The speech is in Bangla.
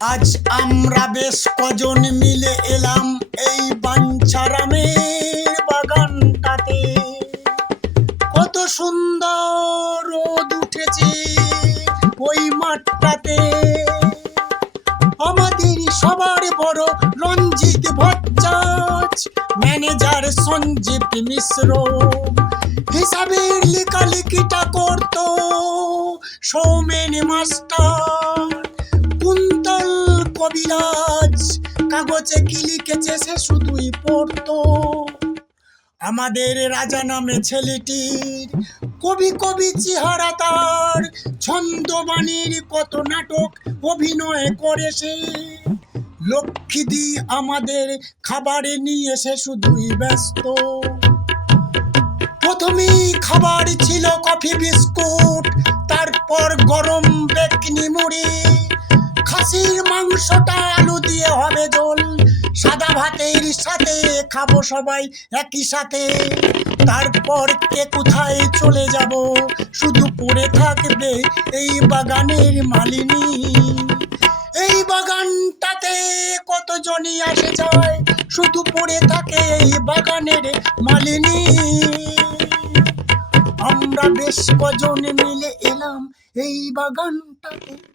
আজ আমরা বেশ কজন মিলে এলাম এই বাঞ্ছারামের বাগানটাতে। কত সুন্দর রোদ উঠেছে ওই মাঠটাতে। আমাদের সবার বড় রঞ্জিত ভট্টাচ, ম্যানেজার সঞ্জীব মিশ্র, হিসাবের লেখালেখিটা করতো সৌমেন মাস্টার, কুন্তল কবিরাজ কাগজে কি লিখেছে সে শুধুই পড়তো। আমাদের রাজা নামে ছেলেটির কবি কবি চেহারা, তার ছন্দবাণীর কত নাটক অভিনয় করে সে। লক্ষ্মীদি আমাদের খাবারে নিয়ে এসে শুধুই ব্যস্ত। প্রথমেই খাবার ছিল কফি বিস্কুট, তারপর গরম বেকনি মুড়ি, খাসির মাংসটা আলু দিয়ে হবে ঝোল, সাদা ভাতের সাথে খাবো সবাই একই সাথে। তারপর কে কোথায় চলে যাব, শুধু পড়ে থাকবে এই বাগানের মালিনী। এই বাগানটাতে কতজনই আসে যায়, শুধু পড়ে থাকে এই বাগানের মালিনী। আমরা বেশ কজন মিলে এলাম এই বাগানটাতে।